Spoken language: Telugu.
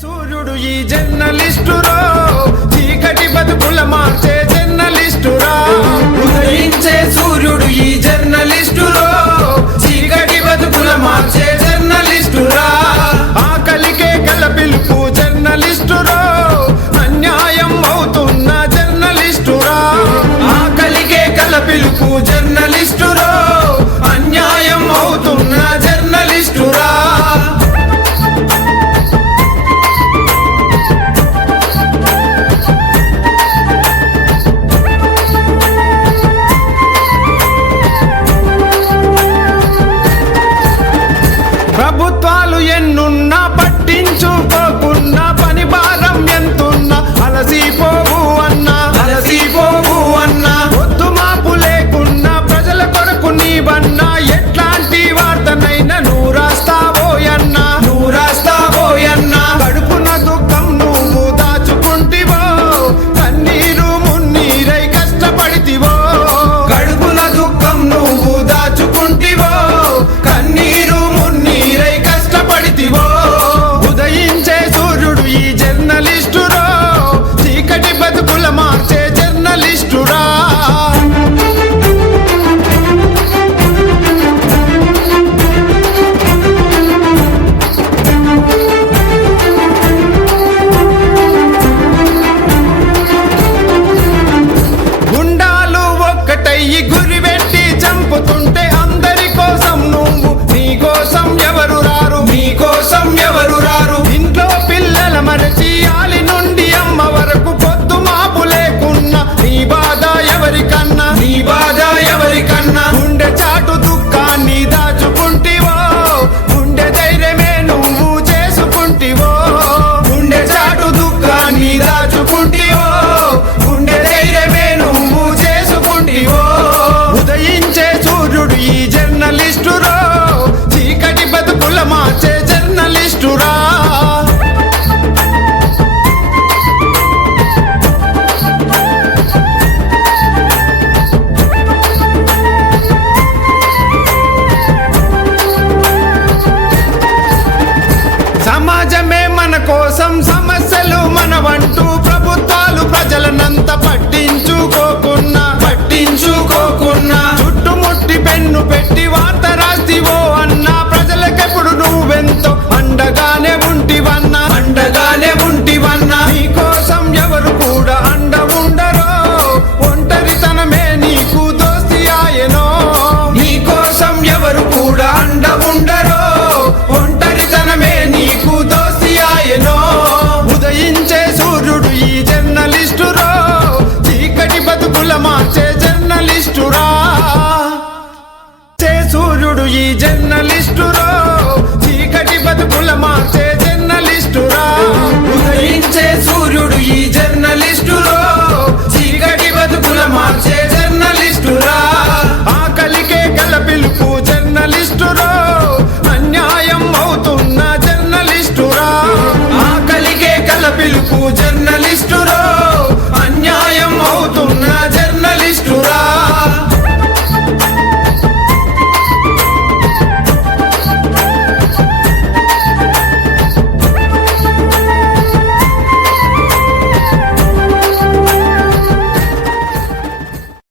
సూర్యుడు ఈ జర్నలిస్టురో చీకటి బతుకుల మార్చే జర్నలిస్టురా ఉదయించే సూర్యుడు ఈ జర్నలిస్టురో చీకటి బతుకుల మార్చే జర్నలిస్టురా ఆకలికే గల పిలుపు జర్నలిస్టురో అన్యాయం అవుతున్న జర్నలిస్టురా ఆకలికే గల పిలుపు జర్నలిస్టురో అన్యాయం అవుతున్న జర్నలిస్టురా ప్రభుత్వాలు ఎన్నున్నా పట్టించుకోకున్నా పని భారం ఎంతున్నా అలసిపోవు అన్నా పొద్దు మాపు లేకున్నా ప్రజల కొరకు నీవన్నా ఎట్లాంటి వార్తనైనా నువ్వు రాస్తావోయన్నా కడుపున దుఃఖం నువ్వు దాచుకుంటివో కన్నీరు మున్నీరై కష్టపడితివో కడుపున దుఃఖం నువ్వు దాచుకుంటివో కన్నీరు మున్నీరై కష్టపడితివో ఉదయించే సూర్యుడు ఈ జర్నలిస్టురో చీకటి బతుకుల మార్చే జర్నలిస్టురా గుండాలు ఒక్కటయ్యి గురిపెట్టి చంపుతుంటే అందరి కోసం నువ్వు నీ కోసం ఎవరు రారు ఇంట్లో పిల్లల మరచి ఆలి నుండి అమ్మ వరకు పొద్దు మాపు లేకున్నా నీ బాధ ఎవరికన్నా గుండె చాటు దుఃఖాన్ని దాచుకుంటివో గుండె ధైర్యమే నువ్వు చేసుకుంటివో గుండె చాటు దుఃఖాన్ని దాచుకుంటివో గుండె ధైర్యమే నువ్వు చేసుకుంటివో ఉదయించే సూర్యుడు ఈ జర్నలిస్టురో చీకటి బతుకుల మార్చే జర్నలిస్టురా సమాజమే మన కోసం సమస్యలు మనవంటూ ప్రభుత్వాలు ప్రజలనంత పట్టించుకోకున్నా చుట్టుముట్టి పెన్ను పెట్టి వార్త రాస్తివో